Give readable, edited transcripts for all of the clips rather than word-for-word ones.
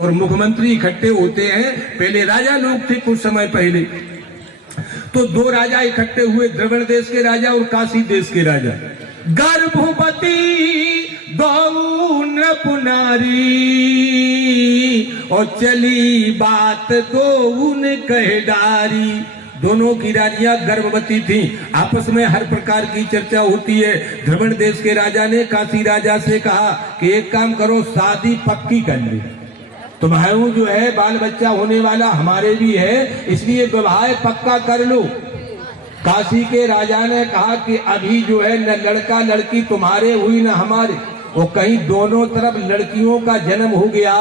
और मुख्यमंत्री इकट्ठे होते हैं। पहले राजा लोग थे कुछ समय पहले, तो दो राजा इकट्ठे हुए, द्रविड़ देश के राजा और काशी देश के राजा। गर्भवती गौ नृप नारी और चली बात तो उन कह डारी। दोनों की रानियां गर्भवती थीं, आपस में हर प्रकार की चर्चा होती है। द्रविड़ देश के राजा ने काशी राजा से कहा कि एक काम करो, शादी पक्की कर लो, तुम्हारे जो है बाल बच्चा होने वाला हमारे भी है, इसलिए विवाह पक्का कर लो। काशी के राजा ने कहा कि अभी जो है न लड़का लड़की तुम्हारे हुई न हमारे, वो कहीं दोनों तरफ लड़कियों का जन्म हो गया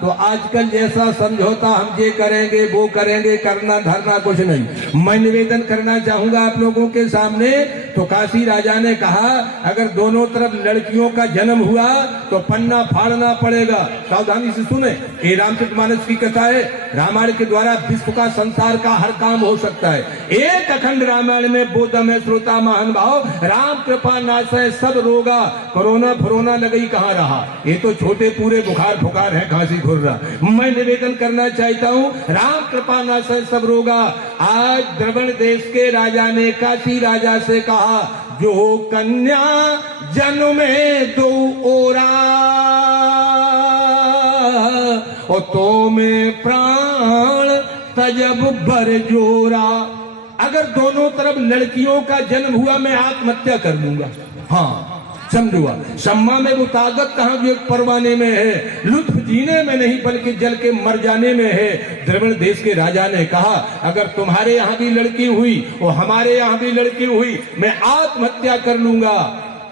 तो आजकल जैसा समझौता हम ये करेंगे वो करेंगे, करना धरना कुछ नहीं। मैं निवेदन करना चाहूंगा आप लोगों के सामने, तो काशी राजा ने कहा अगर दोनों तरफ लड़कियों का जन्म हुआ तो पन्ना फाड़ना पड़ेगा। सावधानी से सुने, ये रामचरितमानस की कथा है। रामायण के द्वारा विश्व का, संसार का हर काम हो सकता है। एक अखंड रामायण में बोधम है श्रोता महान भाव, राम कृपा नाशय सब रोगा, कोरोना फरोना लगई कहाँ रहा। ये तो छोटे पूरे बुखार फुकार है, खांसी खुर रहा। मैं निवेदन करना चाहता हूँ, राम कृपा नाशय सब रोगा। आज द्रविड़ देश के राजा ने काशी राजा से कहा जो कन्या जन्मे दो ओरा और तो में प्राण तजब बर जोरा। अगर दोनों तरफ लड़कियों का जन्म हुआ मैं आत्महत्या कर लूंगा। हाँ समझुआ, सम्मा में वो ताकत कहाँ जो एक परवाने में है, लुत्फ जीने में नहीं बल्कि जल के मर जाने में है। द्रविड़ देश के राजा ने कहा अगर तुम्हारे यहाँ भी लड़की हुई और हमारे यहाँ भी लड़की हुई मैं आत्महत्या कर लूंगा।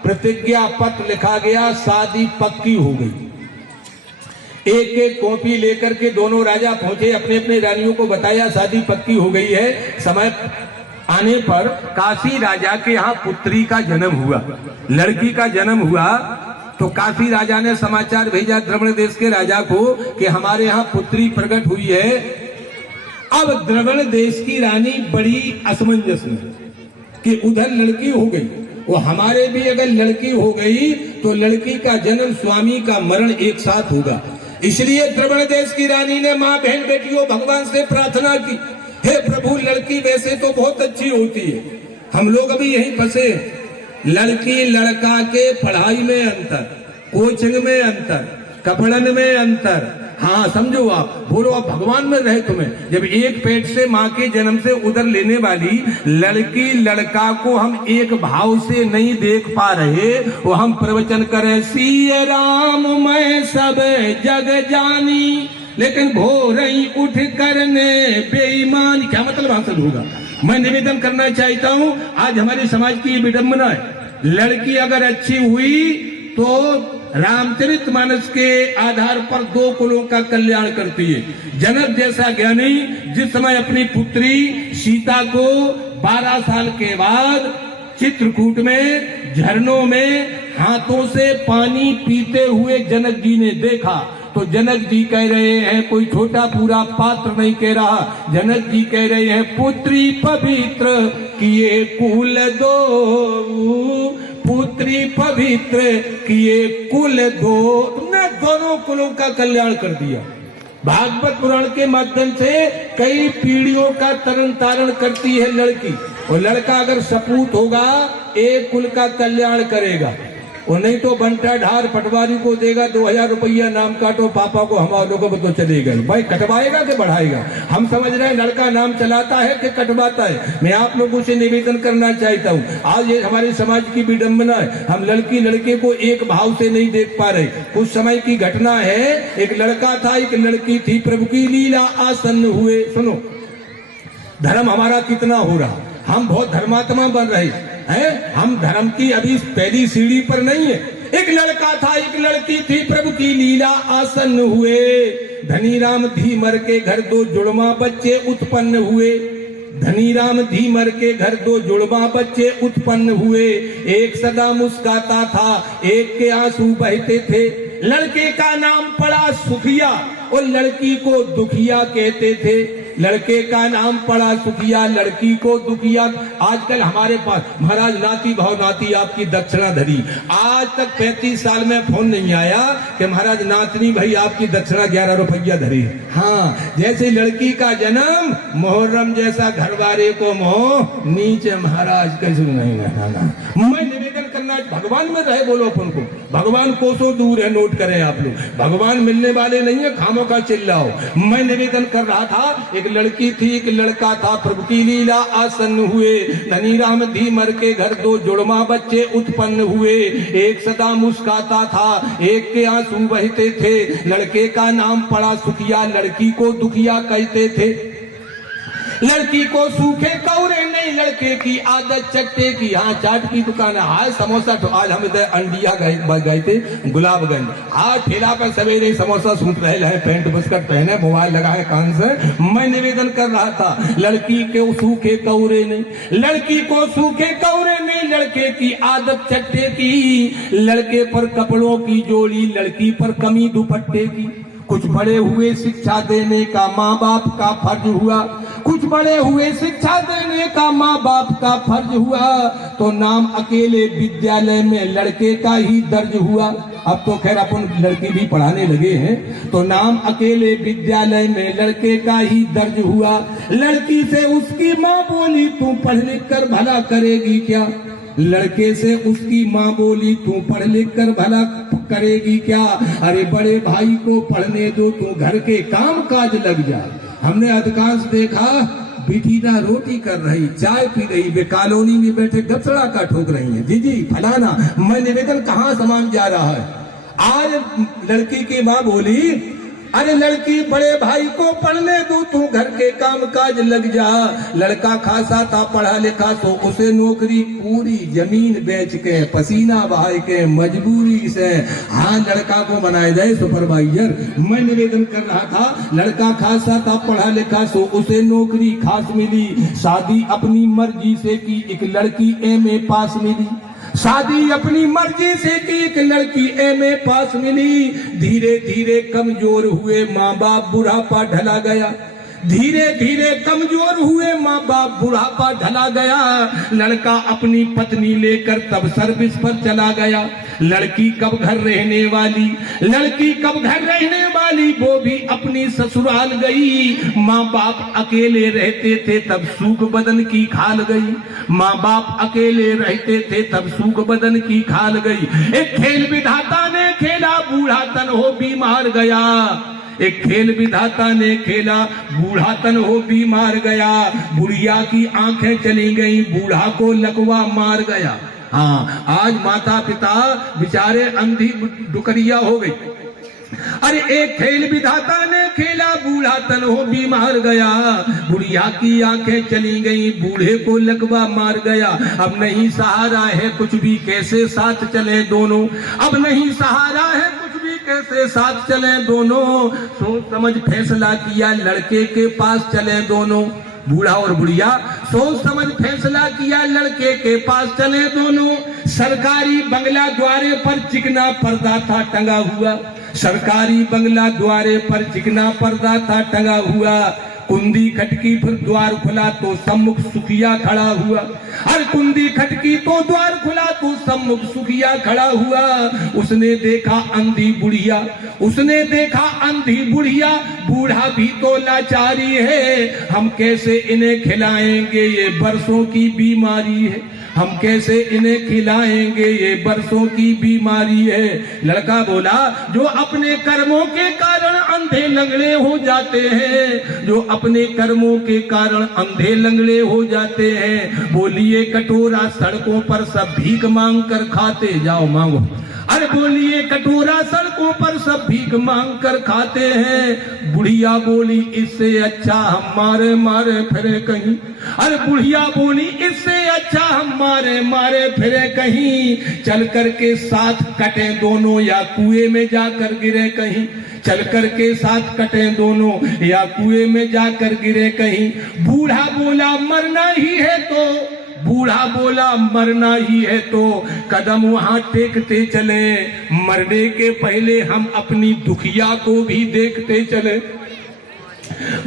प्रतिज्ञा पत्र लिखा गया, शादी पक्की हो गई। एक एक कॉपी लेकर के दोनों राजा पहुंचे, अपने अपने रानियों को बताया शादी पक्की हो गई है। समय आने पर काशी राजा के यहाँ पुत्री का जन्म हुआ, लड़की का जन्म हुआ, तो काशी राजा ने समाचार भेजा द्रविड़ देश के राजा को कि हमारे यहाँ पुत्री प्रकट हुई है। अब द्रविड़ देश की रानी बड़ी असमंजस में कि उधर लड़की हो गई और हमारे भी अगर लड़की हो गई तो लड़की का जन्म स्वामी का मरण एक साथ होगा। इसलिए द्रविड़ देश की रानी ने माँ बहन बेटियों भगवान से प्रार्थना की, हे प्रभु लड़की वैसे तो बहुत अच्छी होती है, हम लोग अभी यहीं फंसे, लड़की लड़का के पढ़ाई में अंतर, कोचिंग में अंतर, कपड़न में अंतर। हाँ समझो आप, बोलो आप भगवान में रहे तुम्हें। जब एक पेट से माँ के जन्म से उधर लेने वाली लड़की लड़का को हम एक भाव से नहीं देख पा रहे, वो हम प्रवचन करें सिय राम मैं सब जग जानी लेकिन भोर ही उठ करने बेईमान, क्या मतलब हासिल होगा। मैं निवेदन करना चाहता हूँ, आज हमारे समाज की ये विडंबना है, लड़की अगर अच्छी हुई तो रामचरितमानस के आधार पर दो कुलों का कल्याण करती है। जनक जैसा ज्ञानी जिस समय अपनी पुत्री सीता को 12 साल के बाद चित्रकूट में झरनों में हाथों से पानी पीते हुए जनक जी ने देखा तो जनक जी कह रहे हैं, कोई छोटा पूरा पात्र नहीं कह रहा, जनक जी कह रहे हैं पुत्री पवित्र किए कुल दो, पुत्री पवित्र किए कुल दो। तुमने दोनों कुलों का कल्याण कर दिया। भागवत पुराण के माध्यम से कई पीढ़ियों का तरण तारण करती है लड़की, और लड़का अगर सपूत होगा एक कुल का कल्याण करेगा, और नहीं तो बंटा ढार पटवारी को देगा 2000 रुपया, नाम काटो पापा को, हम लोगों को तो चलेगा भाई, कटवाएगा कि बढ़ाएगा। हम समझ रहे हैं लड़का नाम चलाता है कि कटवाता है। मैं आप लोगों से निवेदन करना चाहता हूँ, आज ये हमारे समाज की विडंबना है, हम लड़की लड़के को एक भाव से नहीं देख पा रहे। कुछ समय की घटना है, एक लड़का था एक लड़की थी, प्रभु की लीला आसन्न हुए। सुनो धर्म हमारा कितना हो रहा, हम बहुत धर्मात्मा बन रहे हैं, हम धर्म की अभी पहली सीढ़ी पर नहीं है। एक लड़का था एक लड़की थी, प्रभु की लीला आसन्न हुए, धनी राम धीमर के घर दो जुड़वा बच्चे उत्पन्न हुए, धनी राम धीमर के घर दो जुड़वा बच्चे उत्पन्न हुए, एक सदा मुस्काता था एक के आंसू बहते थे। लड़के का नाम पड़ा सुखिया और लड़की को दुखिया कहते थे। लड़के का नाम पड़ा सुखिया, लड़की को दुखिया। आजकल हमारे पास महाराज नाती भाव नाती आपकी दक्षिणा धरी, आज तक 35 साल में फोन नहीं आया कि महाराज नातनी भाई आपकी दक्षिणा 11 रुपया धरी। हाँ, जैसे लड़की का जन्म मुहर्रम जैसा घरवारे को मोह नीचे महाराज कैसे नहीं रहना। मैं निवेदन करना, भगवान में रहे बोलो अपन को, भगवान कोसों दूर है, नोट करें आप लोग, भगवान मिलने वाले नहीं है, खामों का चिल्लाओ। मैं निवेदन कर रहा था, एक लड़की थी एक लड़का था, प्रभु की लीला आसन्न हुए, धनी राम धीमर के घर 2 जुड़वा बच्चे उत्पन्न हुए। एक सदा मुस्काता था, एक के आंसू बहते थे। लड़के का नाम पड़ा सुखिया, लड़की को दुखिया कहते थे। लड़की को सूखे कौरे नहीं, लड़के की आदत चट्टे की। हाँ, चाट की दुकान है, हाँ समोसा। तो आज हम अंडिया गए थे गुलाबगंज, हाँ ठेला पर सवेरे समोसा सूट रहे हैं, पैंट बस्कट पहने, मोबाइल लगाए कान से। मैं निवेदन कर रहा था, लड़की के सूखे कौरे नहीं, लड़की को सूखे कौरे नहीं, लड़के की आदत चट्टे की। लड़के पर कपड़ों की जोड़ी, लड़की पर कमी दुपट्टे की। कुछ बड़े हुए शिक्षा देने का माँ बाप का फर्ज हुआ, कुछ बड़े हुए शिक्षा देने का माँ बाप का फर्ज हुआ। तो नाम अकेले विद्यालय में लड़के का ही दर्ज हुआ। अब तो खैर अपन लड़की भी पढ़ाने लगे हैं, तो नाम अकेले विद्यालय में लड़के का ही दर्ज हुआ। लड़की से उसकी माँ बोली, तू पढ़ लिख कर भला करेगी क्या। लड़के से उसकी माँ बोली, तू पढ़ लिख कर भला करेगी क्या। अरे बड़े भाई को पढ़ने दो, तू घर के काम काज लग जा। हमने अधिकांश देखा बेटीना रोटी कर रही, चाय पी रही, वे कॉलोनी में बैठे गपसड़ा का ठोक रही है, जी जी फलाना। मैं निवेदन कहाँ समाज जा रहा है। आज लड़की की माँ बोली, अरे लड़की बड़े भाई को पढ़ने दो, तू घर के काम काज लग जा। लड़का खासा था पढ़ा लिखा, तो उसे नौकरी पूरी जमीन बेच के पसीना बहाए के मजबूरी से, हाँ लड़का को बनाए जाए सुपरवाइजर। मैं निवेदन कर रहा था, लड़का खासा था पढ़ा लिखा, तो उसे नौकरी खास मिली। शादी अपनी मर्जी से की, एक लड़की MA पास मिली। शादी अपनी मर्जी से की, एक लड़की MA पास मिली। धीरे धीरे कमजोर हुए माँ बाप, बुढ़ापा ढला गया। धीरे धीरे कमजोर हुए माँ बाप, बुढ़ापा ढला गया। लड़का अपनी पत्नी लेकर तब सर्विस पर चला गया। लड़की कब घर रहने वाली, लड़की कब घर रहने वाली, वो भी अपनी ससुराल गई। माँ बाप अकेले रहते थे तब सूख बदन की खाल गई। माँ बाप अकेले रहते थे तब सूख बदन की खाल गई। एक खेल विधाता ने खेला, बूढ़ा तन हो बीमार गया। एक खेल विधाता ने खेला, बूढ़ा तन हो बीमार गया। बुढ़िया की आंखें चली गई, बूढ़ा को लकवा मार गया। हाँ, आज माता पिता बेचारे अंधी डुकरिया हो गई। अरे एक खेल विधाता ने खेला, बूढ़ा तन हो बीमार गया। बुढ़िया की आंखें चली गई, बूढ़े को लकवा मार गया। अब नहीं सहारा है कुछ भी, कैसे साथ चले दोनों। अब नहीं सहारा है कुछ भी, कैसे साथ चले दोनों। सोच समझ फैसला किया, लड़के के पास चले दोनों। बूढ़ा और बुढ़िया सोच समझ फैसला किया, लड़के के पास चले दोनों। सरकारी बंगला द्वारे पर चिकना पर्दा था टंगा हुआ। सरकारी बंगला द्वारे पर चिकना पर्दा था टंगा हुआ। कुंदी खटकी फिर द्वार खुला तो सम्मुख सुखिया खड़ा हुआ। हर कुंदी खटकी तो द्वार खुला तो सम्मुख सुखिया खड़ा हुआ। उसने देखा अंधी बुढ़िया, उसने देखा अंधी बुढ़िया। बूढ़ा भी तो लाचारी है, हम कैसे इन्हें खिलाएंगे, ये बरसों की बीमारी है। हम कैसे इन्हें खिलाएंगे, ये बरसों की बीमारी है। लड़का बोला, जो अपने कर्मों के कारण अंधे लंगड़े हो जाते हैं, जो अपने कर्मों के कारण अंधे लंगड़े हो जाते हैं, बोलिए कटोरा सड़कों पर सब भीख मांग कर खाते जाओ, मांगो। अरे बोलिए कटोरा सड़कों पर सब भीख मांग कर खाते हैं। बुढ़िया बोली, इससे अच्छा हम मारे मारे फिरे कहीं। अरे बुढ़िया बोली, इससे अच्छा हम मारे मारे फिरे कहीं। चल करके साथ कटे दोनों, या कुएं में जाकर गिरे कहीं। चल करके साथ कटे दोनों, या कुएं में जाकर गिरे कहीं। बूढ़ा बोला, मरना ही है तो, बूढ़ा बोला मरना ही है तो कदम वहां टेकते चले। मरने के पहले हम अपनी दुखिया को भी देखते चले।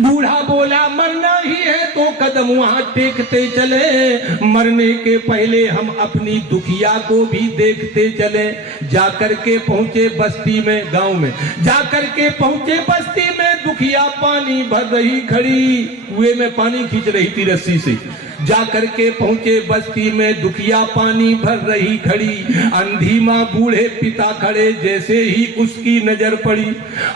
बूढ़ा बोला मरना ही है तो कदम वहां टेकते चले, मरने के पहले हम अपनी दुखिया को भी देखते चले। जाकर के पहुंचे बस्ती में, गांव में जाकर के पहुंचे बस्ती में, दुखिया पानी भर रही खड़ी, कुएं में पानी खींच रही थी रस्सी से। जाकर के पहुंचे बस्ती में, दुखिया पानी भर रही खड़ी, अंधी माँ बूढ़े पिता खड़े, जैसे ही उसकी नजर पड़ी,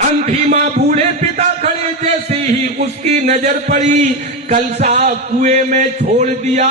अंधी माँ बूढ़े पिता खड़े, जैसे ही उसकी नजर पड़ी, कलसा कुएं में छोड़ दिया,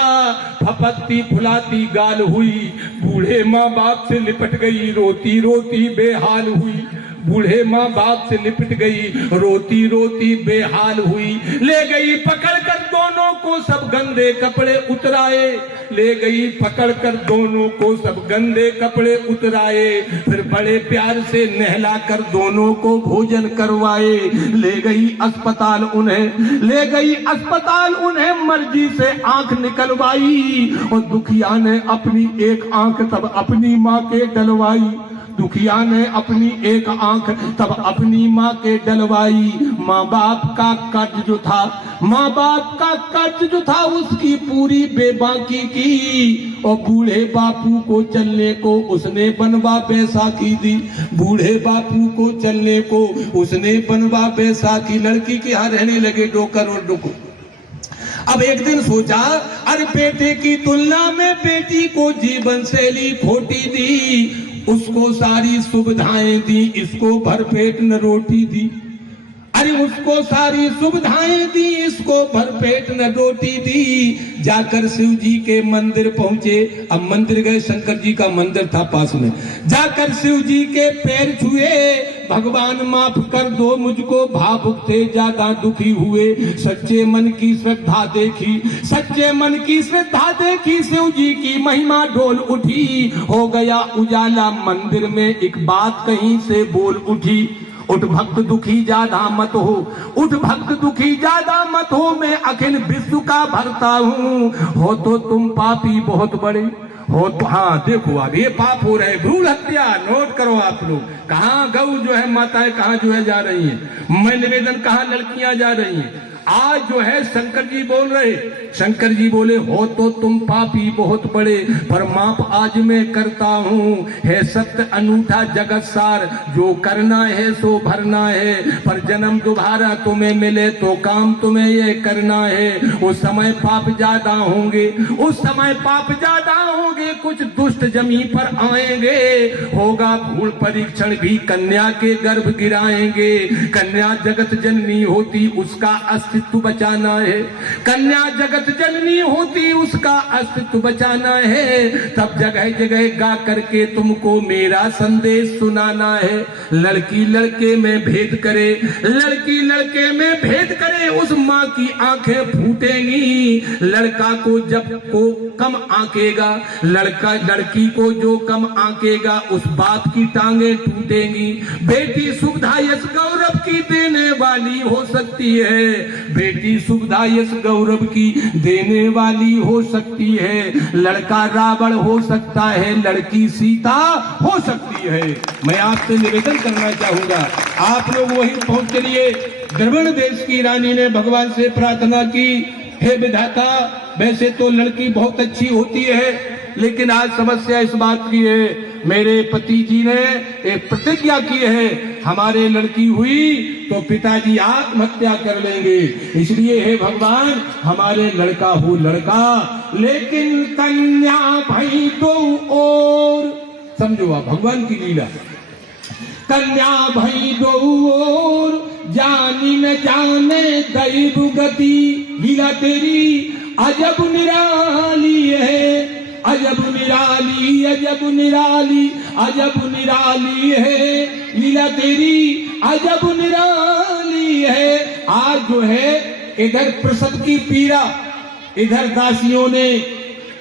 फपकती फुलाती गाल हुई, बूढ़े माँ बाप से लिपट गई, रोती रोती बेहाल हुई, बूढ़े माँ बाप से लिपट गई, रोती रोती बेहाल हुई, ले गई पकड़कर दोनों को सब गंदे कपड़े उतराए, ले गई पकड़कर दोनों को सब गंदे कपड़े उतराए, फिर बड़े प्यार से नहला कर दोनों को भोजन करवाए, ले गई अस्पताल उन्हें, ले गई अस्पताल उन्हें मर्जी से आंख निकलवाई, और दुखिया ने अपनी एक आंख तब अपनी माँ के डलवाई, दुखिया ने अपनी एक आंख तब अपनी माँ के डलवाई। माँ बाप का कर्ज जो था, माँ बाप का कर्ज जो था, उसकी पूरी बेबाकी की, और बूढ़े बापू को चलने को उसने बनवा बैसाखी दी, बूढ़े बापू को चलने को उसने बनवा बैसाखी। लड़की के यहाँ रहने लगे 2 करोड़ रुपए। अब एक दिन सोचा, अरे बेटे की तुलना में बेटी को जीवन शैली खोटी दी, उसको सारी सुविधाएं दी, इसको भरपेट न रोटी दी, अरे उसको सारी सुविधाएं दी, इसको भरपेट न रोटी दी। जाकर शिव जी के मंदिर पहुंचे, अब मंदिर गए, शंकर जी का मंदिर था पास में, जाकर शिव जी के पैर छुए, भगवान माफ कर दो मुझको, भावुक थे ज्यादा दुखी हुए, सच्चे मन की श्रद्धा देखी, सच्चे मन की श्रद्धा देखी, शिव जी की महिमा डोल उठी, हो गया उजाला मंदिर में, एक बात कहीं से बोल उठी, उठ भक्त दुखी ज्यादा मत उठ भक्त दुखी ज्यादा मत हो, मैं अखिल विश्व का भरता हूँ, हो तो तुम पापी बहुत बड़े हो तो। हाँ देखो अब ये पाप हो रहे, भ्रूण हत्या, नोट करो आप लोग, कहाँ गौ जो है माताएं कहाँ जो है जा रही हैं, मैं निवेदन कहाँ लड़कियां जा रही हैं। आज जो है शंकर जी बोल रहे, शंकर जी बोले हो तो तुम पापी बहुत बड़े, पर माप आज मैं करता हूँ, है सत्य अनूठा जगत सार, जो करना है सो भरना है, पर जन्म दोबारा तुम्हें मिले तो काम तुम्हें ये करना है। उस समय पाप ज्यादा होंगे, उस समय पाप ज्यादा होंगे, कुछ दुष्ट जमी पर आएंगे, होगा भूल परीक्षण भी, कन्या के गर्भ गिराएंगे, कन्या जगत जननी होती उसका अस्तित्व बचाना है, कन्या जगत जननी होती उसका अस्तित्व बचाना है, तब जगह जगह गा करके तुमको मेरा संदेश सुनाना है। लड़की लड़के में भेद करे, लड़की लड़के में भेद करे, उस माँ की आंखें फूटेंगी, लड़का को जब को कम आंकेगा, लड़का लड़की को जो कम आंकेगा, उस बाप की टांगे टूटेंगी। बेटी सुविधा यश गौरव की देने वाली हो सकती है, बेटी सुविधा यश गौरव की देने वाली हो सकती है, लड़का रावण हो सकता है, लड़की सीता हो सकती है। मैं आपसे निवेदन करना चाहूंगा, आप लोग वहीं पहुंच चलिए। द्रविड़ देश की रानी ने भगवान से प्रार्थना की, हे विधाता, वैसे तो लड़की बहुत अच्छी होती है, लेकिन आज समस्या इस बात की है, मेरे पति जी ने एक प्रतिज्ञा की है, हमारे लड़की हुई तो पिताजी आत्महत्या कर लेंगे, इसलिए हे भगवान हमारे लड़का हो लड़का, लेकिन कन्या भाई दो और। समझो आप भगवान की लीला, कन्या भाई दो और, जानी न जाने दैव गति, लीला तेरी अजब निराली है, अजब निराली, अजब निराली, अजब निराली है, लीला तेरी अजब निराली है। आज जो है इधर प्रसव की पीड़ा, इधर दासियों ने,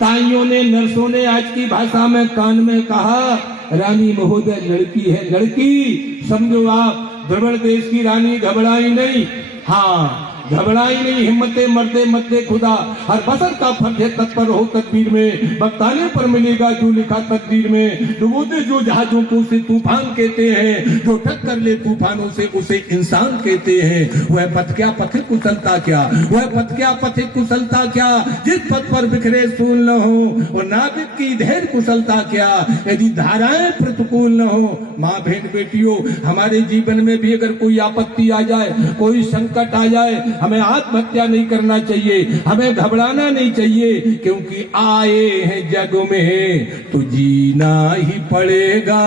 ताइयों ने, नर्सों ने आज की भाषा में कान में कहा, रानी महोदय लड़की है, लड़की। समझो आप द्रविड़ देश की रानी घबराई नहीं, हाँ घबराई नहीं हिम्मते मर्दे मद्दे खुदा, हर बसर का फर्ज है तत्पर हो तदबीर में, बख्ताने पर मिलेगा जो लिखा तकदीर में। डुबोते जो जहाजों को उसे तूफान कहते हैं, जो टक्कर ले तूफानों से उसे इंसान कहते हैं। वह पथ क्या पथिक कुशलता क्या, वह पथ क्या पथिक कुशलता क्या, जिस पथ पर बिखरे सूल न हो, और नाविक की धैर्य कुशलता क्या, यदि धाराएं प्रतिकूल न हो। माँ बहन बेटियों, हमारे जीवन में भी अगर कोई आपत्ति आ जाए, कोई संकट आ जाए, हमें आत्महत्या नहीं करना चाहिए, हमें घबराना नहीं चाहिए, क्योंकि आए हैं जग में तो जीना ही पड़ेगा,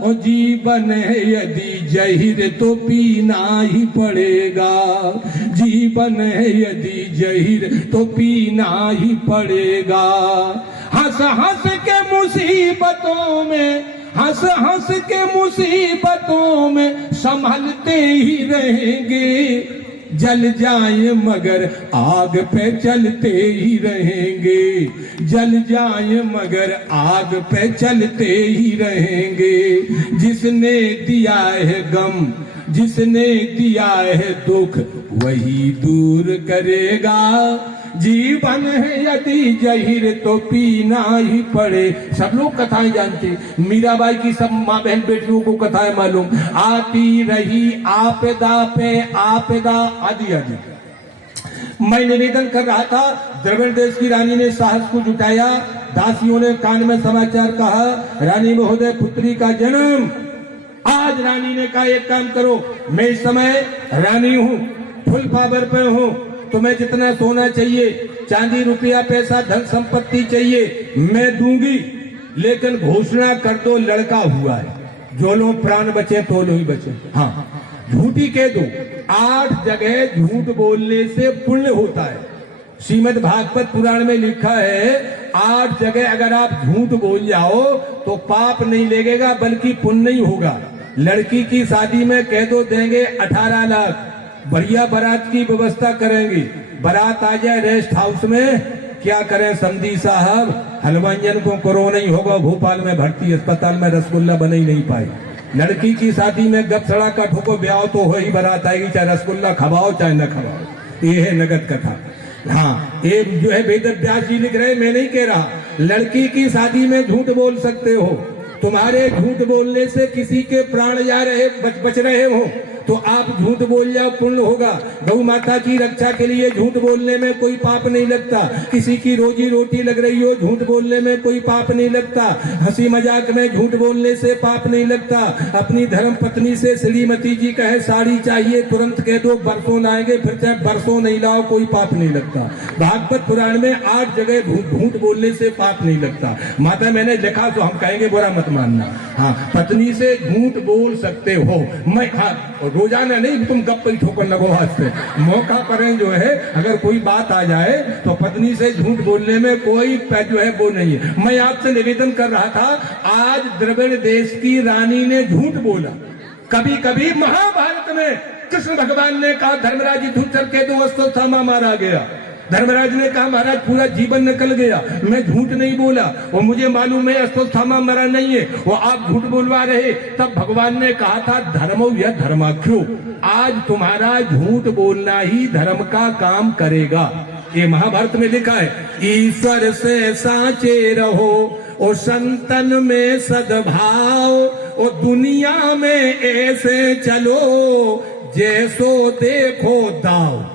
और जीवन है यदि जहिर तो पीना ही पड़ेगा, जीवन है यदि जहिर तो पीना ही पड़ेगा। हंस हंस के मुसीबतों में, हंस हंस के मुसीबतों में संभलते ही रहेंगे, जल जाए मगर आग पे चलते ही रहेंगे, जल जाए मगर आग पे चलते ही रहेंगे। जिसने दिया है गम, जिसने दिया है दुख, वही दूर करेगा, जीवन है यदि जहिर तो पीना ही पड़े। सब लोग कथाएं जानते, मीराबाई की सब माँ बहन बेटियों को कथाएं मालूम, आती रही आपदा पे आपदा आदि आदि। मैं निवेदन कर रहा था, द्रविड़ देश की रानी ने साहस को जुटाया, दासियों ने कान में समाचार कहा, रानी महोदय पुत्री का जन्म। आज रानी ने कहा एक काम करो, मैं इस समय रानी हूँ, फुल पावर पे हूँ, तुम्हें जितना सोना चाहिए, चांदी रुपया पैसा धन संपत्ति चाहिए मैं दूंगी, लेकिन घोषणा कर दो लड़का हुआ है, जो लोग प्राण बचे तो लोग ही बचे। हाँ, झूठी कह दो, 8 जगह झूठ बोलने से पुण्य होता है। श्रीमद् भागवत पुराण में लिखा है 8 जगह अगर आप झूठ बोल जाओ तो पाप नहीं लगेगा बल्कि पुण्य ही होगा। लड़की की शादी में कह दो देंगे 18 लाख, बढ़िया बारात की व्यवस्था करेंगे, बारात आ जाए रेस्ट हाउस में, क्या करें समधी साहब, हलवाइयन को कोरोना ही होगा, भोपाल में भर्ती अस्पताल में रसगुल्ला बन ही नहीं पाए। लड़की की शादी में गप सड़ा का ठोको ब्याह तो हो ही, बारात आएगी, चाहे रसगुल्ला खवाओ चाहे न खवाओ। ये है नगद कथा। हाँ, एक जो है वेद व्यास जी लिख रहे, मैं नहीं कह रहा। लड़की की शादी में झूठ बोल सकते हो, तुम्हारे झूठ बोलने से किसी के प्राण जा रहे बच रहे हो तो आप झूठ बोल जाओ, पुण्य होगा। गौ माता की रक्षा के लिए झूठ बोलने में कोई पाप नहीं लगता, किसी की रोजी रोटी लग रही हो झूठ बोलने में कोई पाप नहीं लगता, हंसी मजाक में झूठ बोलने से पाप नहीं लगता। अपनी धर्म पत्नी से श्रीमती जी कहे साड़ी चाहिए, तुरंत कह दो बरसों लाएंगे, फिर चाहे बरसों नहीं लाओ, कोई पाप नहीं लगता। भागवत पुराण में 8 जगह झूठ बोलने से पाप नहीं लगता। माता मैंने लिखा तो हम कहेंगे बुरा मत मानना। हाँ, पत्नी से झूठ बोल सकते हो, मैं रोजाना नहीं, तुम गप पे ठोकर लगो हाथ पे, मौका पर जो है अगर कोई बात आ जाए तो पत्नी से झूठ बोलने में कोई जो है वो नहीं है। मैं आपसे निवेदन कर रहा था, आज द्रविड़ देश की रानी ने झूठ बोला। कभी कभी महाभारत में कृष्ण भगवान ने कहा धर्मराज युद्ध चल के तो अश्वत्थामा मारा गया, धर्मराज ने कहा महाराज पूरा जीवन निकल गया, मैं झूठ नहीं बोला, वो मुझे मालूम है अश्वत्थामा मरा नहीं है, वो आप झूठ बोलवा रहे। तब भगवान ने कहा था धर्मो या धर्माख्यो, आज तुम्हारा झूठ बोलना ही धर्म का काम करेगा। ये महाभारत में लिखा है, ईश्वर से साचे रहो और संतन में सद्भाव, और दुनिया में ऐसे चलो जैसो देखो दाव।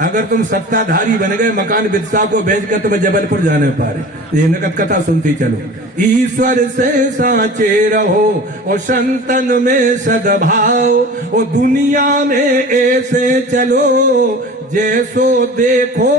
अगर तुम सत्ताधारी बन गए, मकान बिस्सा को बेच कर तुम्हें जबलपुर जाने पारे। ये नगद कथा सुनती चलो। ईश्वर से साचे रहो और संतन में सद्भाव, और दुनिया में ऐसे चलो जैसो देखो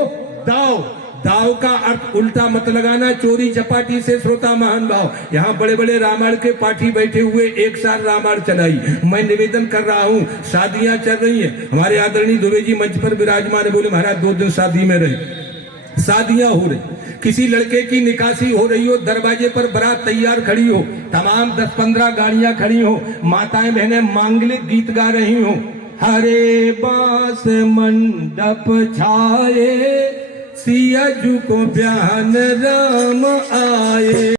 दाव। दाव का अर्थ उल्टा मत लगाना, चोरी चपाटी से। श्रोता महान भाव, यहाँ बड़े बड़े रामायण के पाठी बैठे हुए एक साथ रामायण चलाई। मैं निवेदन कर रहा हूँ, शादियां चल रही हैं, हमारे आदरणीय दुबे जी मंच पर विराजमान बोले महाराज 2 दिन शादी में रहे। शादियां हो रही, किसी लड़के की निकासी हो रही हो, दरवाजे पर बारात तैयार खड़ी हो, तमाम 10-15 गाड़ियां खड़ी हो, माताएं बहनें मांगलिक गीत गा रही हो। हरे बांस मंडप छाए, सिया जू को ब्याहन राम आए।